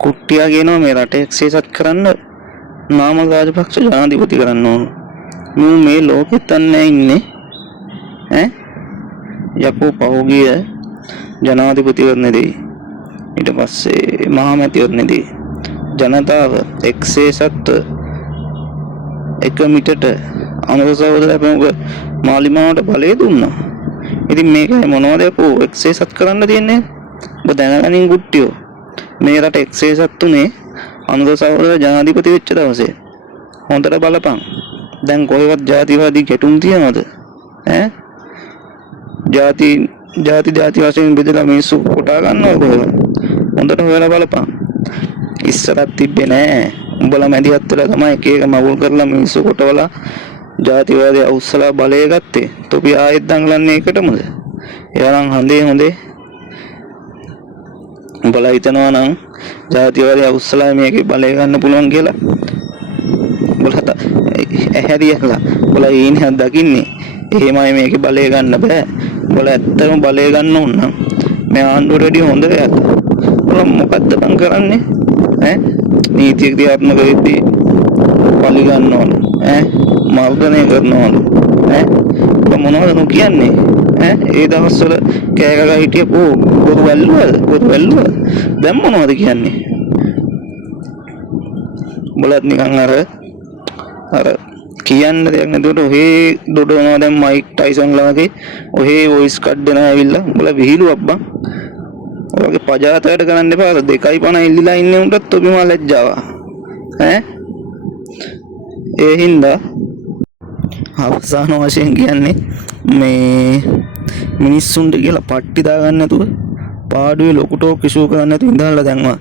කුට්ටියා කියනවා මේ රට එක්සේසත් කරන්න නාමල් රාජපක්ෂ ජනාධිපති කරන්න ඕන. මේ ලෝකෙත් නැහැ ඉන්නේ ඈ යකෝ පහුගිය ජනාධිපතිවරණයේදී ඊට පස්සේ මහමැතිවරණයේදී ජනතාව එක්සේසත් එක මිටට අනුර සහෝදරයා ප්‍රමුඛ මාලිමාවට බලය දුන්නා. ඉතින් මේක මොනවද අපෝ එක්සේසත් කරන්න තියෙන්නේ? ඔබ දැනගනින් කුට්ටියෝ. මේ රට එක්සේසත් උනේ අනුර සහෝදරයා ජනාධිපති වෙච්ච දවසේ. හොඳට බලපන්. දැන් කොහෙවත් ජාතිවාදී ගැටුම් තියනවද? ඈ? ಜಾති වශයෙන් බෙදලා මිනිස්සු කොටා ගන්නව කොහෙවත්? හොඳට හොයලා බලපන්. ඉස්සරත් තිබ්බේ නෑ. උඹලා මැදිහත් වෙලා තමයි එක එක මගුල් කරලා මිනිස්සු කොටවලා ජාතිවාදී අවුස්සලා බලය ගත්තේ. තොපි ආයෙත් දඟලන්නේ ඒකටමද? එයානම් හොඳේ උඹලා හිතනවා නම් ජාතිවාදී අවුස්සලා මේකේ බලය ගන්න පුළුවන් කියලා. උඹලා ඇහැරියලා උඹලා ඊනේ දකින්නේ. එහෙමයි මේකේ බලය ගන්න බෑ. උඹලා ඇත්තටම බලය ගන්න ඕන නම් මේ ආණ්ඩුවට වැඩිය හොඳ වෙයක්. උඹලා මොකද්ද බං කරන්නේ? ඈ නීතිය ක්‍රියාත්මක වෙද්දී පලි ගන්න ඕන. ඈ මර්ධනය කරනවලු. ඈ මොනවද නෝ කියන්නේ? ඈ ඒ දවස්වල කෑගගා හිටියපෝ බොරු වැල්ලුවද? දැන් මොනවද කියන්නේ? උඹලත් නිකන් අර කියන්න දෙයක් නැතුවට ඔහේ දොඩවනවා දැන් මයික් ටයිසන් ලාගේ ඔහේ වොයිස් කට් දෙනවා ඇවිල්ලා උඹලා විහිළුවක් බං. ඔයගේ පජාත වැඩ කරන්න එපා. 2.50 ඉල්ලලා ඉන්නේ උන්ටත් තොපිම ලැජ්ජාව. ඈ ඒ හින්දා අවසාන වශයෙන් කියන්නේ මේ මිනිස්සුන්ට කියලා පට්ටි දාගන්න නැතුව පාඩුවේ ලොකු ටෝක් ඉෂුව කරන්න නැතුව ඉඳලා දැන්වා